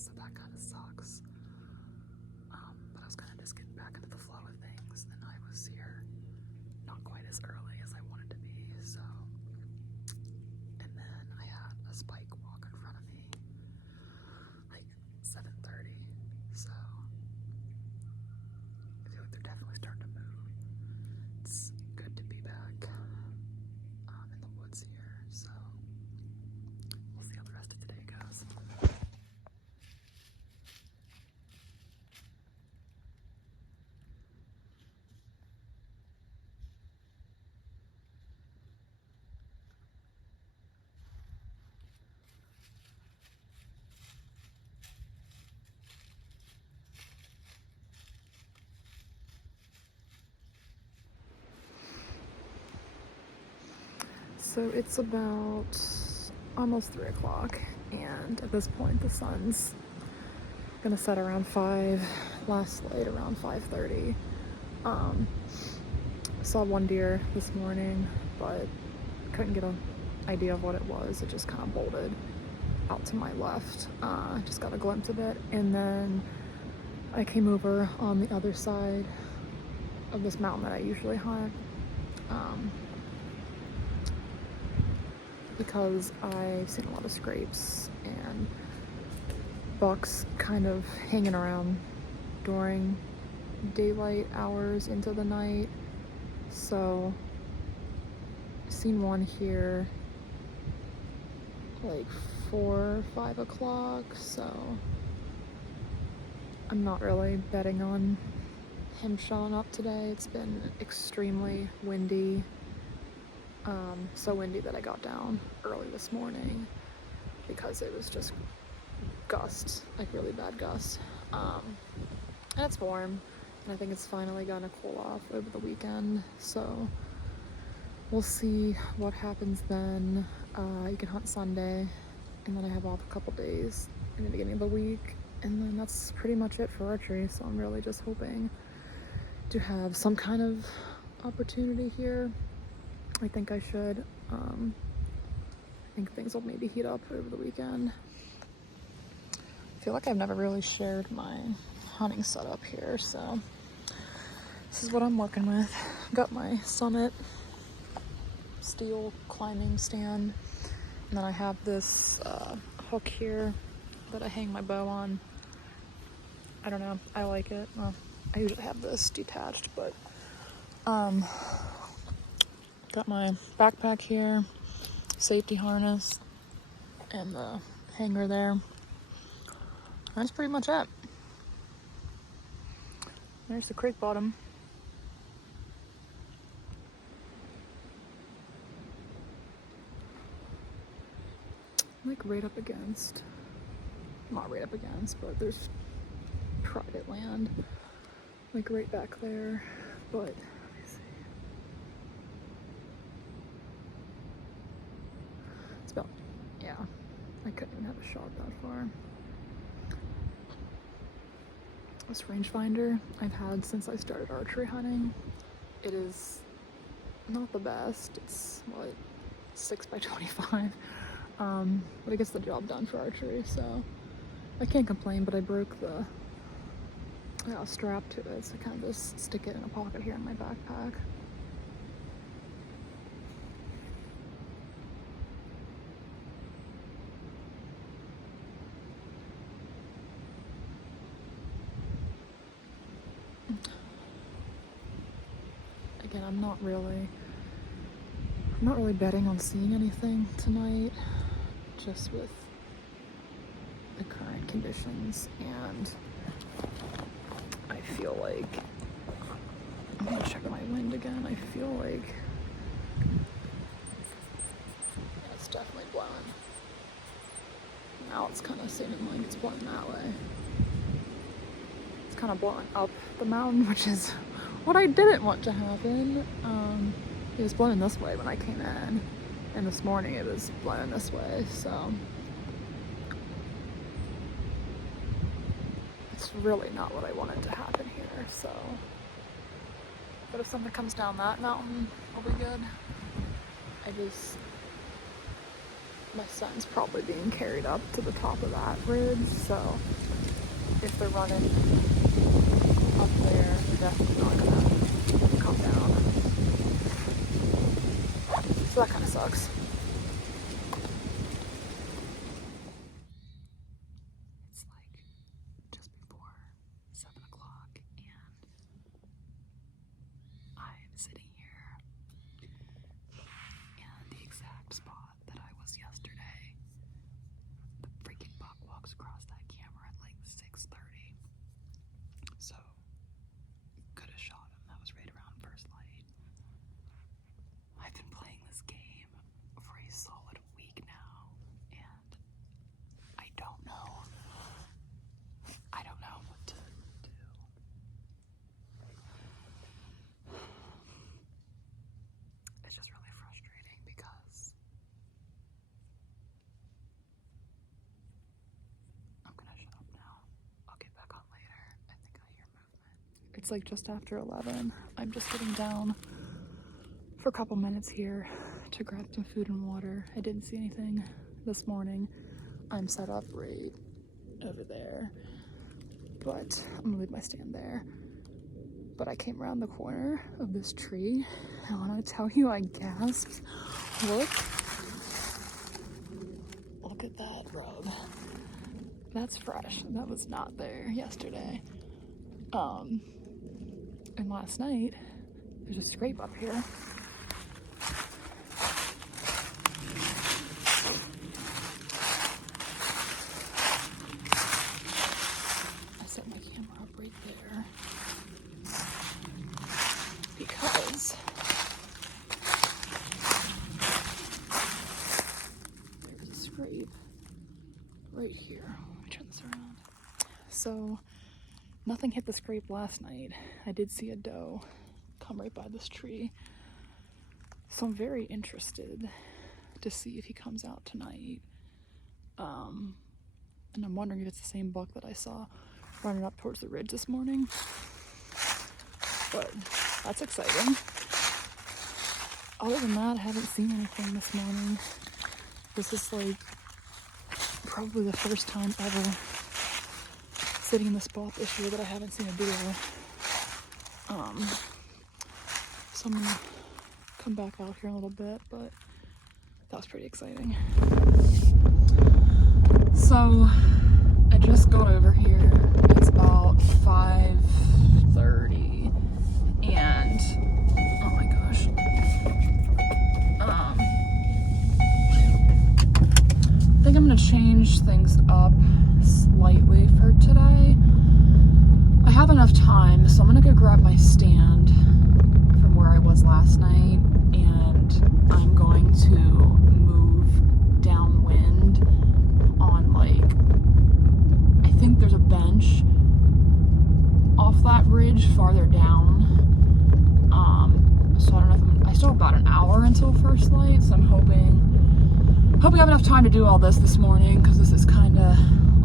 so that kind of sucks. But I was kind of just getting back into the flow of things, and I was here not quite as early as I wanted to be, so. And then I had a spike walk in front of me, like 7:30, so I feel like they're definitely starting to move. It's good to be back in the woods here, so we'll see how the rest of today goes. So it's about almost 3 o'clock, and at this point the sun's gonna set around 5, last light around 5:30. Saw one deer this morning, but couldn't get an idea of what it was. It just kind of bolted out to my left. Just got a glimpse of it, and then I came over on the other side of this mountain that I usually hunt. Because I've seen a lot of scrapes and bucks kind of hanging around during daylight hours into the night. So I've seen one here like 4 or 5 o'clock, so I'm not really betting on him showing up today. It's been extremely windy. So windy that I got down early this morning because it was just gusts, like really bad gusts. And it's warm, and I think it's finally gonna cool off over the weekend, so we'll see what happens then. You can hunt Sunday, and then I have off a couple days in the beginning of the week, and then that's pretty much it for archery. So I'm really just hoping to have some kind of opportunity here. I think I should. I think things will maybe heat up over the weekend. I feel like I've never really shared my hunting setup here, so this is what I'm working with. Got my Summit steel climbing stand, and then I have this hook here that I hang my bow on. I don't know, I like it. Well, I usually have this detached, but got my backpack here, safety harness, and the hanger there. That's pretty much it. There's the creek bottom. Like right up against, not right up against, but there's private land, like right back there, but let me see. It's about, yeah, I couldn't even have a shot that far. This rangefinder I've had since I started archery hunting. It is not the best. It's what, 6x25, but it gets the job done for archery, so I can't complain. But I broke the strap to it, so I kind of just stick it in a pocket here in my backpack. Again, I'm not really betting on seeing anything tonight, just with the current conditions, and I feel like, I'm gonna check my wind again. I feel like it's definitely blowing. Now it's kind of seeming like it's blowing that way. It's kind of blowing up the mountain, which is what I didn't want to happen. It was blowing this way when I came in, and this morning it was blowing this way, so it's really not what I wanted to happen here, so. But if something comes down that mountain, I'll be good. I just my son's probably being carried up to the top of that ridge, so if they're running up there, they're definitely not gonna come down. So that kind of sucks. It's like just before 7 o'clock, and I'm sitting here in the exact spot that I was yesterday. The freaking buck walks across that camera at like 6:30. So could have shot him. That was right around first light. I've been playing this game for a solid week now, and I don't know what to do. It's just really frustrating because I'm gonna shut up now. I'll get back on later. I think I hear movement. It's like just after 11. I'm just getting down for a couple minutes here to grab some food and water. I didn't see anything this morning. I'm set up right over there, but I'm gonna leave my stand there. But I came around the corner of this tree, and when I tell you I gasped, look at that rug. That's fresh. That was not there yesterday. And last night, there's a scrape up here. I set my camera up right there because there's a scrape right here. Let me turn this around. So nothing hit the scrape last night. I did see a doe come right by this tree. So I'm very interested to see if he comes out tonight. And I'm wondering if it's the same buck that I saw running up towards the ridge this morning. But that's exciting. Other than that, I haven't seen anything this morning. This is like probably the first time ever sitting in the spot this year that I haven't seen a deer. So I'm gonna come back out here in a little bit, but that was pretty exciting. So I just got over here. It's about 5:30, and oh my gosh. I think I'm gonna change things up slightly for today. I have enough time, so I'm gonna go grab my stand from where I was last night, and I'm going to move downwind on, like, I think there's a bench off that ridge farther down. So I don't know if I still have about an hour until first light, so I'm hoping I have enough time to do all this morning, because this is kind of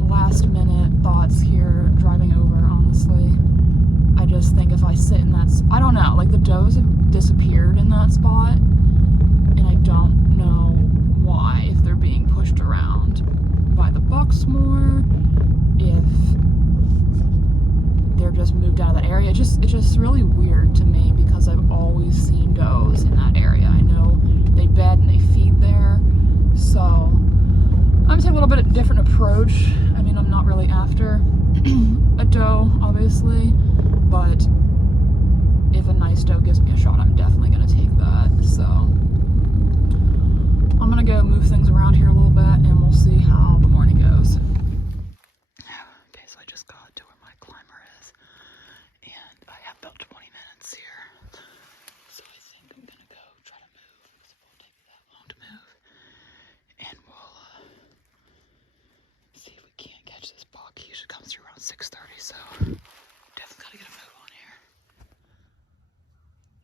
last minute thoughts here driving over, honestly. I just think if I sit in that, I don't know, like the does have disappeared in that spot, and I don't know why, if they're being pushed around by the bucks more, if they're just moved out of that area. It's just really weird to me, because I've always seen does in that area. I know they bed and they feed there, so I'm gonna take a little bit of a different approach. I mean, I'm not really after a doe, obviously, but if a nice doe gives me a shot, I'm definitely gonna take that. So I'm gonna go move things around here a little bit, and we'll see how the morning goes. Okay, so I just got to where my climber is, and I have about 20 minutes here. So I think I'm gonna go try to move, because it won't take me that long to move. And we'll see if we can't catch this buck. He usually comes through around 6:30, so definitely gotta get a move on here.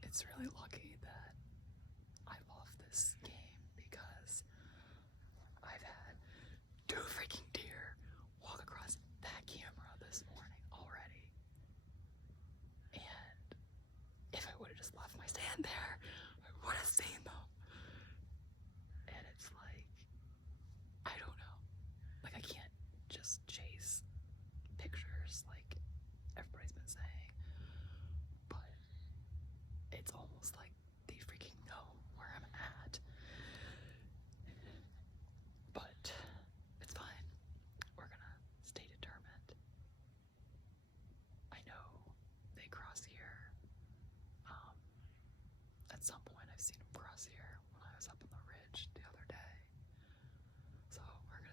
It's really lucky that I love this game, because I've had 2 freaking deer walk across that camera this morning already. And if I would have just left my stand there, I would have seen them. And it's like,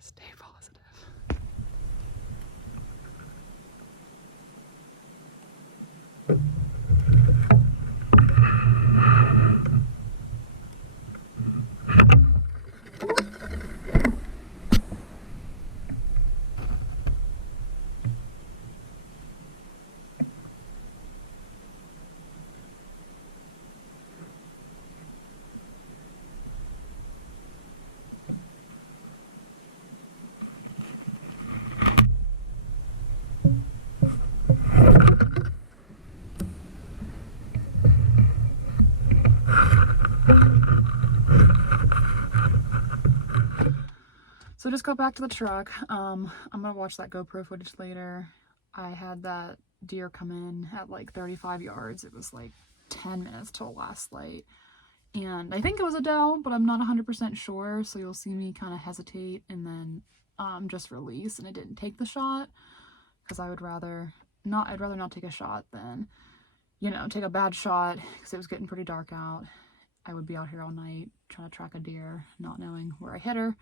Stay positive. So just got back to the truck. I'm gonna watch that GoPro footage later. I had that deer come in at like 35 yards. It was like 10 minutes till last light. And I think it was a doe, but I'm not 100% sure. So you'll see me kind of hesitate and then just release. And I didn't take the shot because I'd rather not take a shot than, you know, take a bad shot because it was getting pretty dark out. I would be out here all night trying to track a deer, not knowing where I hit her.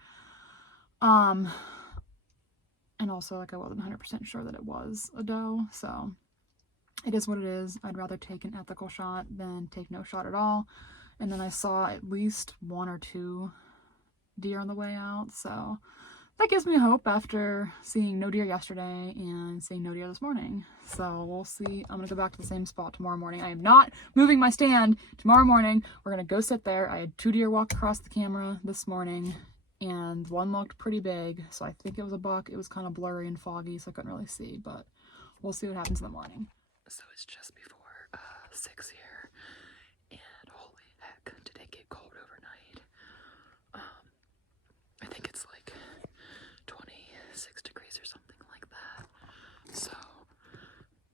And also, like, I wasn't 100% sure that it was a doe, so it is what it is. I'd rather take an ethical shot than take no shot at all. And then I saw at least 1 or 2 deer on the way out, so that gives me hope after seeing no deer yesterday and seeing no deer this morning. So we'll see. I'm gonna go back to the same spot tomorrow morning. I am not moving my stand tomorrow morning. We're gonna go sit there. I had 2 deer walk across the camera this morning, and one looked pretty big, so I think it was a buck. It was kind of blurry and foggy, so I couldn't really see, but we'll see what happens in the morning. So it's just before 6 here, and holy heck, did it get cold overnight. I think it's like 26 degrees or something like that. So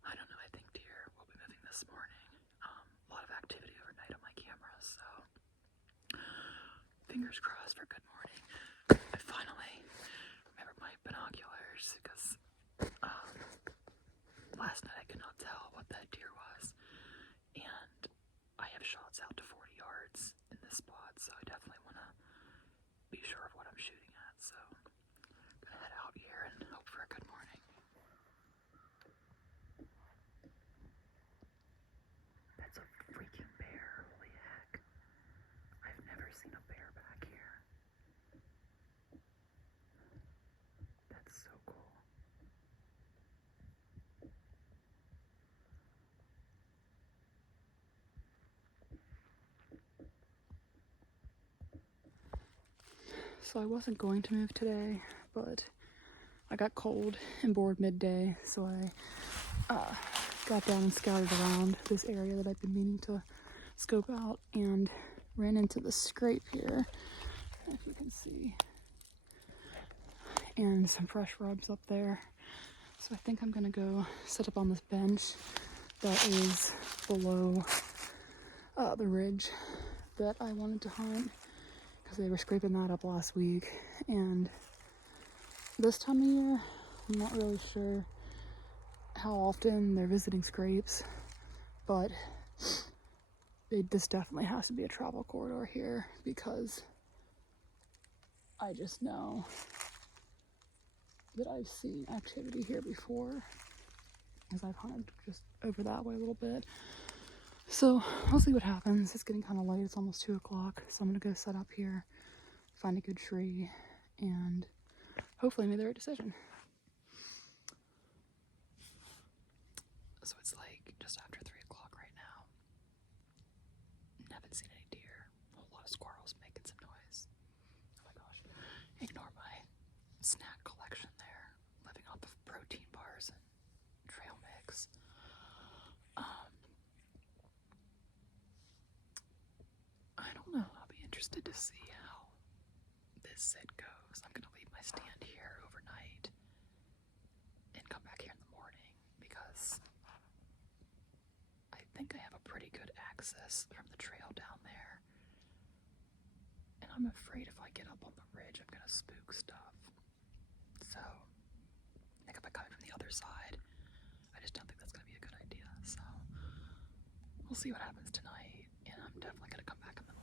I don't know, I think deer will be moving this morning. A lot of activity overnight on my camera, so fingers crossed for good morning. I finally remembered my binoculars because last night I could not tell what that deer was, and I have shots out to 40 yards in this spot, so I definitely want to be sure of what I'm shooting at. So I'm gonna head out here and hope for a good morning. That's a freaking bear, holy heck. I've never seen a bear back here. That's so cool. So I wasn't going to move today, but I got cold and bored midday, so I got down and scouted around this area that I've been meaning to scope out and ran into the scrape here, if you can see, and some fresh rubs up there. So I think I'm gonna go sit up on this bench that is below the ridge that I wanted to hunt, because they were scraping that up last week. And this time of year, I'm not really sure how often they're visiting scrapes, but this definitely has to be a travel corridor here, because I just know that I've seen activity here before, as I've hunted just over that way a little bit. So I'll see what happens. It's getting kind of late. It's almost 2 o'clock, so I'm gonna go set up here, find a good tree, and hopefully make the right decision. So it's like just after 3 o'clock right now. Haven't seen any deer. A whole lot of squirrels making some noise. Oh my gosh. Ignore my snack collection there. Living off of protein bars and trail mix. I don't know. I'll be interested to see how this sit goes. I'm gonna leave my stand here overnight and come back here in the morning, because I think I have a pretty good access from the trail down there. And I'm afraid if I get up on the ridge, I'm gonna spook stuff. So I think if I come from the other side, I just don't think that's gonna be a good idea. So we'll see what happens tonight, and I'm definitely gonna come back in the morning.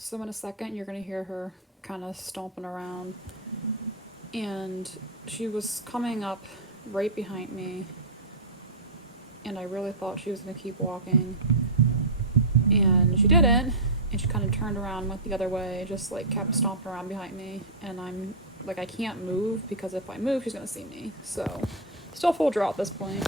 So in a second, you're going to hear her kind of stomping around. And she was coming up right behind me. And I really thought she was going to keep walking. And she didn't. And she kind of turned around and went the other way, just like kept stomping around behind me. And I'm like, I can't move because if I move, she's going to see me. So, still full draw at this point.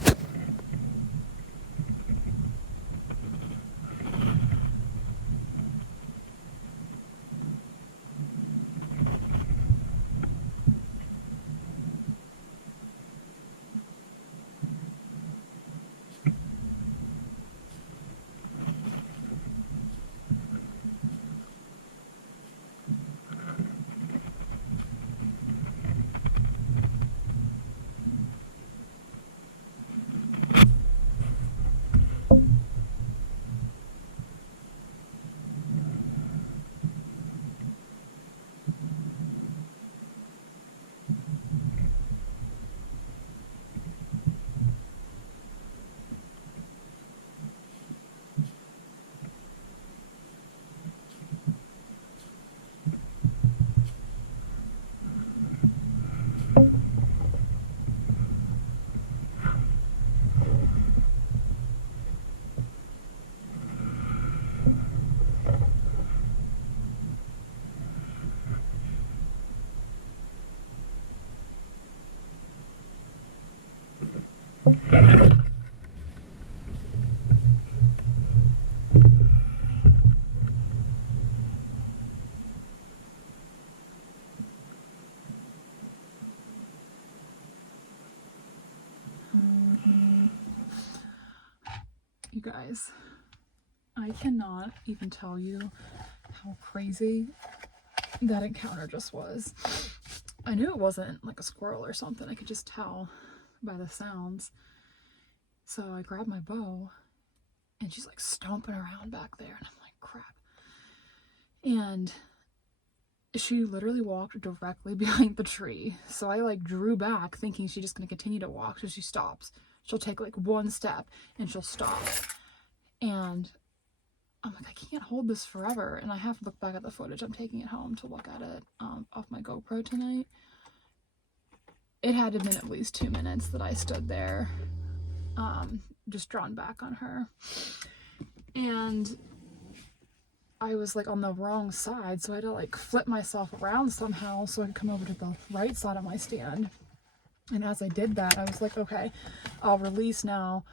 You guys, I cannot even tell you how crazy that encounter just was. I knew it wasn't like a squirrel or something. I could just tell by the sounds. So I grabbed my bow and she's like stomping around back there and I'm like, crap. And she literally walked directly behind the tree. So I like drew back thinking she's just going to continue to walk. So she stops. She'll take like one step and she'll stop. And I'm like, I can't hold this forever. And I have to look back at the footage. I'm taking it home to look at it off my GoPro tonight. It had to have been at least 2 minutes that I stood there, just drawn back on her. And I was like on the wrong side, so I had to like flip myself around somehow so I could come over to the right side of my stand. And as I did that, I was like, okay, I'll release now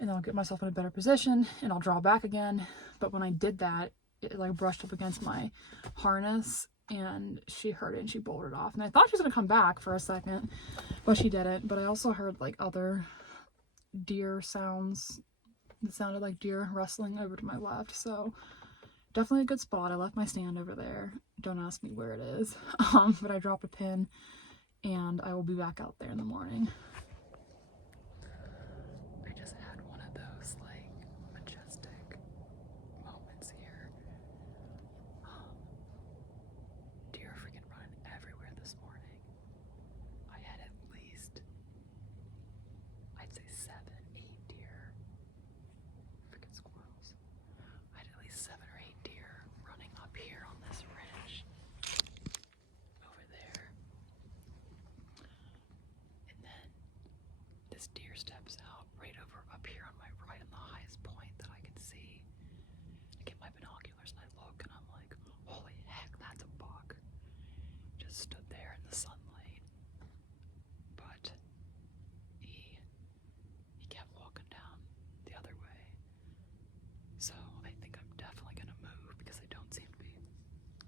and I'll get myself in a better position and I'll draw back again. But when I did that, it like brushed up against my harness and she heard it and she bolted off. And I thought she was gonna come back for a second, but she didn't. But I also heard like other deer sounds. It sounded like deer rustling over to my left. So definitely a good spot. I left my stand over there. Don't ask me where it is. But I dropped a pin and I will be back out there in the morning. I just had one of those like majestic moments here. Deer are freaking running everywhere this morning. I had at least, I'd say 7, 8 deer. Freaking squirrels. I had at least 7 or 8 deer running up here on this ridge. Over there. And then this deer steps out right over up here on my right on the highest point that I can see. I get my binoculars and I look and I'm like, holy heck, that's a buck. Just stood there in the sunlight. But he kept walking down the other way. So I think I'm definitely gonna move because I don't seem to be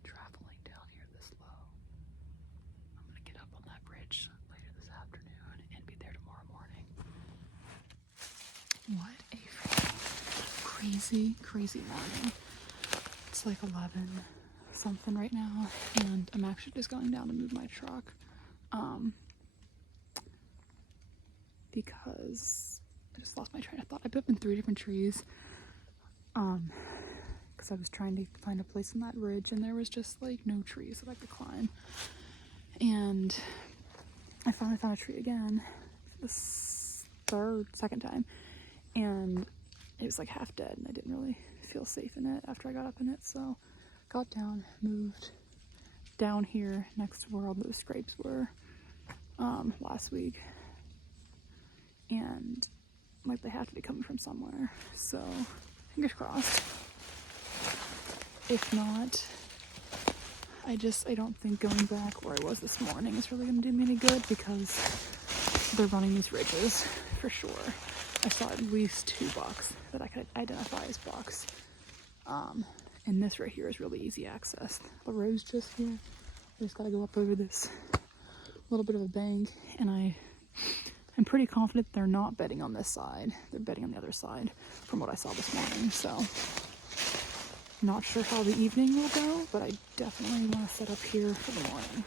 traveling down here this low. I'm gonna get up on that bridge later this afternoon and be there tomorrow morning. What a crazy, crazy morning. It's like 11 something right now, and I'm actually just going down to move my truck because I just lost my train of thought. I've been up in 3 different trees because I was trying to find a place on that ridge and there was just like no trees that I could climb. And I finally found a tree again for the second time, and it was like half dead and I didn't really feel safe in it after I got up in it, so got down, moved down here next to where all those scrapes were last week, and like they have to be coming from somewhere, so fingers crossed. If not, I don't think going back where I was this morning is really going to do me any good, because they're running these ridges for sure. I saw at least 2 bucks that I could identify as bucks. And this right here is really easy access. The road's just here. I just gotta go up over this little bit of a bank, and I'm pretty confident they're not betting on this side. They're betting on the other side from what I saw this morning, so not sure how the evening will go, but I definitely want to set up here for the morning.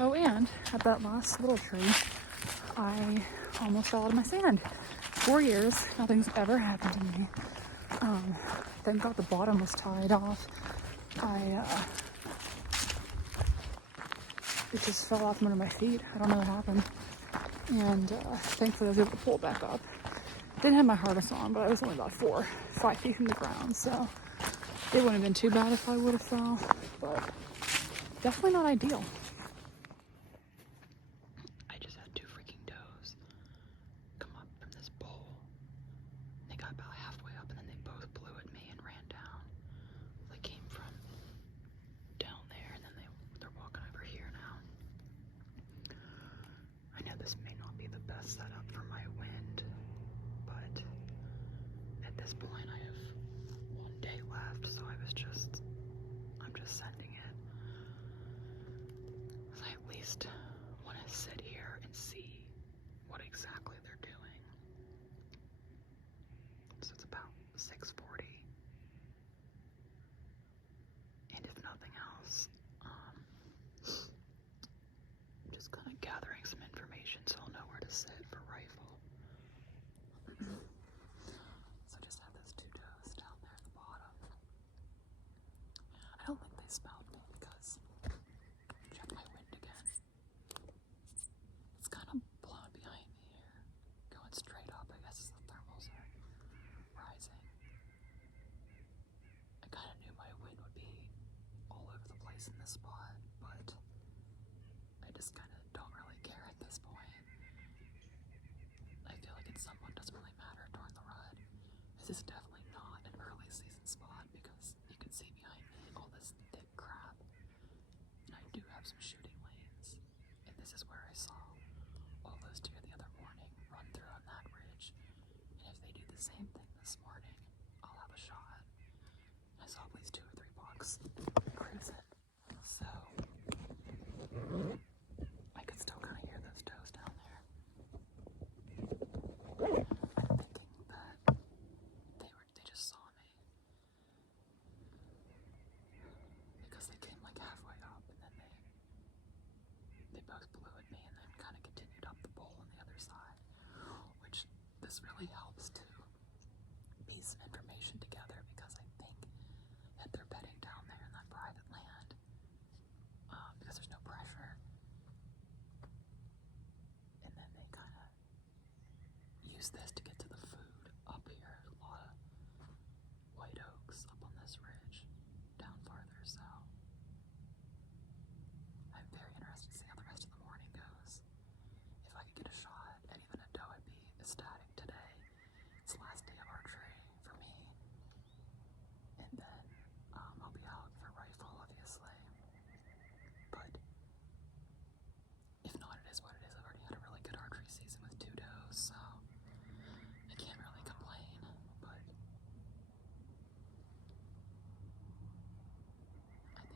Oh, and at that last little tree, I almost fell out of my sand. 4 years, nothing's ever happened to me. Thank God the bottom was tied off. It just fell off from under my feet. I don't know what happened. And thankfully I was able to pull it back up. Didn't have my harness on, but I was only about 5 feet from the ground, so it wouldn't have been too bad if I would have fell, but definitely not ideal. I just had 2 freaking does come up from this bowl. They got about halfway up, and then they both blew at me and ran down. They came from down there, and then they're walking over here now. I know this may not be the best setup for my wind, but at this point I have 1 day left, so I'm just sending it. I at least want to sit here and see what exactly they're doing. So it's about 6:40, and if nothing else, just kind of gathering some information so I'll know where to sit for rifle. So I just have those 2 does down there at the bottom. I don't think they smelled me because, check my wind again. It's kind of blowing behind me here, going straight up. I guess the thermals are rising. I kind of knew my wind would be all over the place in this spot, but I just kind of don't really care at this point. I feel like it somewhat doesn't really matter during the rut. This is definitely not an early season spot because you can see behind me all this thick crap. And I do have some shooting lanes. And this is where I saw all those deer the other morning run through on that ridge. And if they do the same thing this morning, I'll have a shot. I saw at least 2 or 3 bucks cruising. So I could still kind of hear those does down there. I'm thinking that they just saw me. Because they came like halfway up, and then they both blew at me and then kind of continued up the bowl on the other side, which this really helps to piece some information together, because I think that they're bedding down there in that private land because there's no pressure, and then they kind of use this to get to the food up here. A lot of white oaks up on this ridge down farther south. I'm very interested to see how the rest of the morning goes. If I could get a shot at even a doe, I'd be ecstatic today. It's the last day of archery for me. And then I'll be out for rifle, obviously. But if not, it is what it is. I've already had a really good archery season with 2 does, so I can't really complain. But I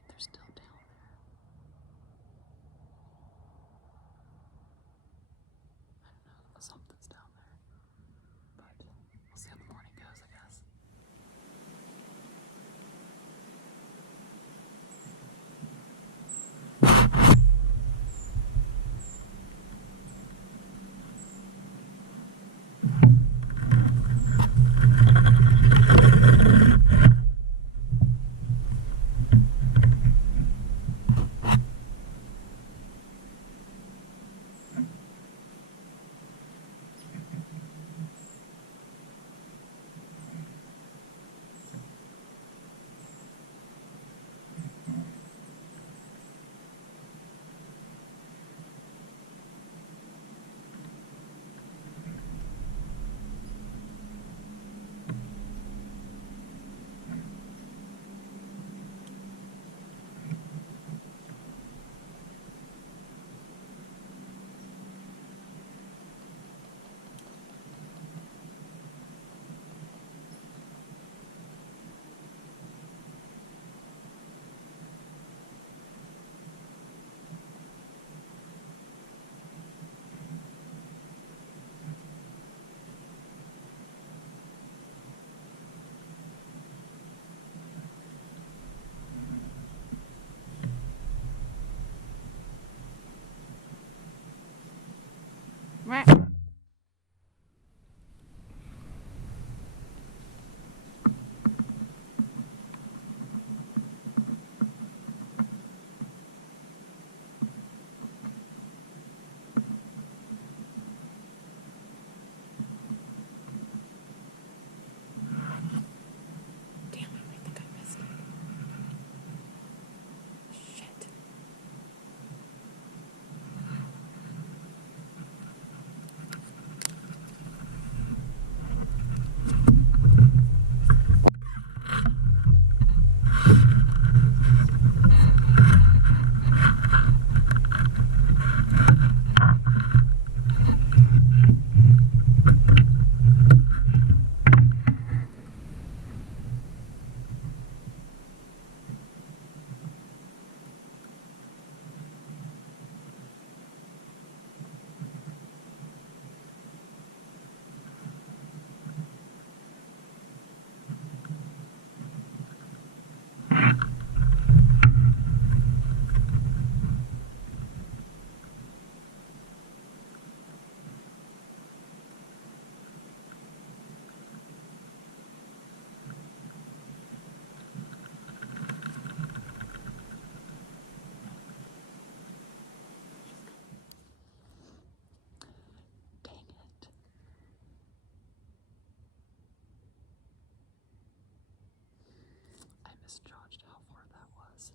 Misjudged how far that was.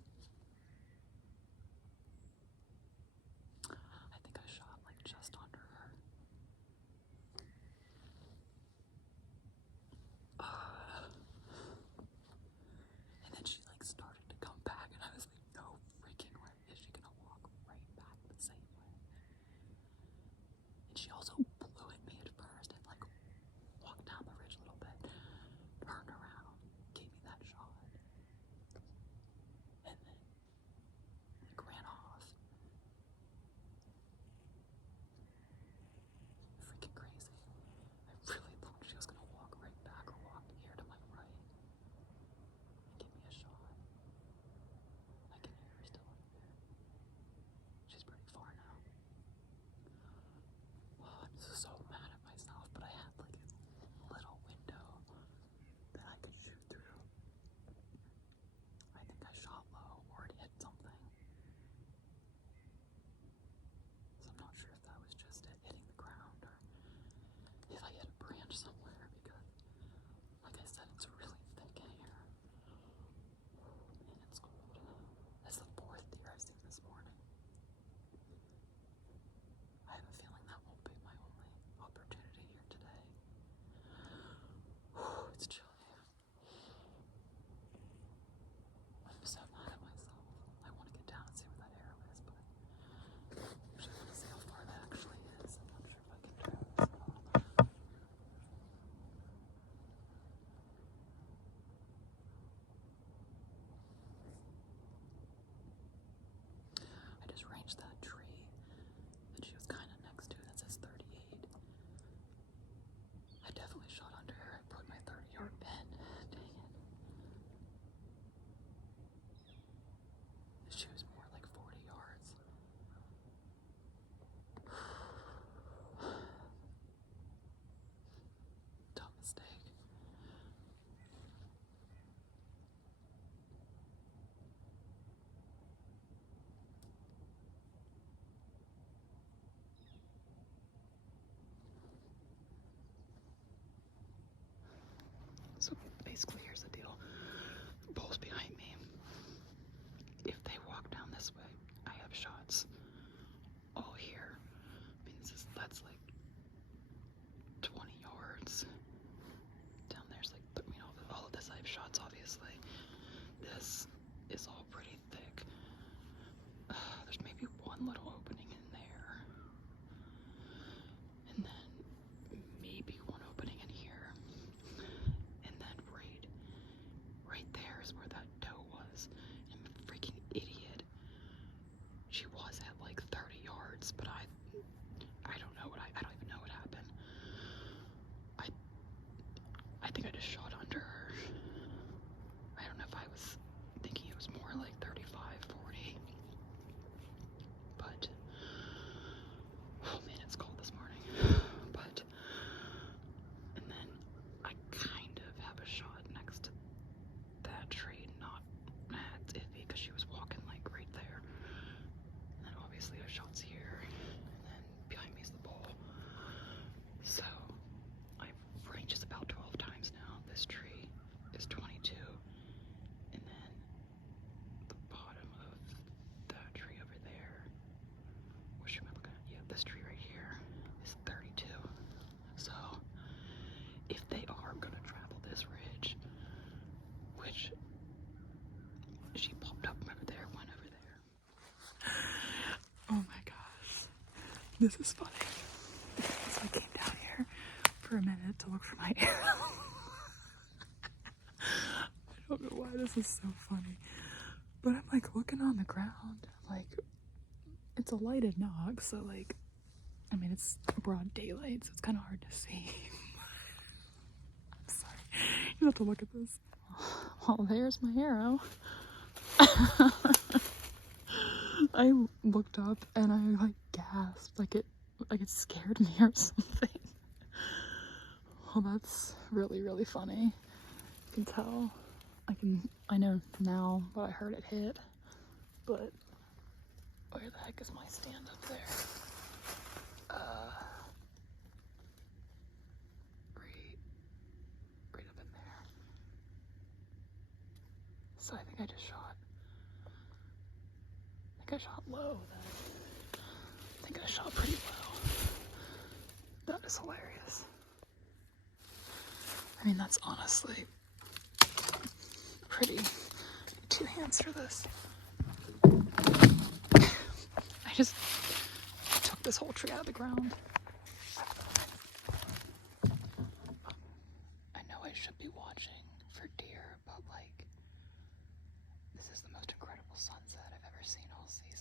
I think I shot like just under her. And then she like started to come back and I was like, no freaking way is she gonna walk right back the same way. And she also blew at me at first and like walked down the ridge a little bit, turned around, gave me that shot. And then like ran off. Freaking crazy. I really thought she was gonna walk right back or walk here to my right and give me a shot. I can hear her still up there. She's pretty far now. Oh, I'm so mad at myself, but I had like a little window that I could shoot through. I think I shot low or it hit something. So I'm not sure if that was just it hitting the ground or if I hit a branch somewhere because, like I said, it's really thick in here. Man, it's cold. That's the fourth deer I've seen this morning. I have a feeling that won't be my only opportunity here today. It's chilly. I'm so mad at myself. I want to get down and see what that arrow is, but I just want to see how far that actually is. I'm not sure if I can do this. I just ranged that tree that she was kind of next to that says 38. I definitely shot under her. I put my 30-yard pin. Dang it. She was more like 40 yards. Dumb mistake. So basically, here's the deal. Bull's behind me. If they walk down this way, I have shots all here. I mean, that's like 20 yards. Down there's like, all of this I have shots, obviously. This is all pretty thick. There's maybe one little opening in there. And then maybe one opening in here. And then right there is where that doe was. And I'm a freaking idiot. She was at This is funny. So I came down here for a minute to look for my arrow. I don't know why this is so funny. But I'm like looking on the ground. Like, it's a lighted knock, so like, I mean, it's broad daylight, so it's kind of hard to see. I'm sorry. You have to look at this. Well, there's my arrow. I looked up and I like gasped, like it scared me or something. Well, that's really, really funny. You can tell. I know now what I heard it hit, but where the heck is my stand up there? Right up in there. So I think I just shot. I think I shot low then. I think I shot pretty low. That is hilarious. I mean, that's honestly pretty. 2 hands for this. I just took this whole tree out of the ground. I know I should be watching for deer, but like, this is the most incredible sunset I've ever seen all season.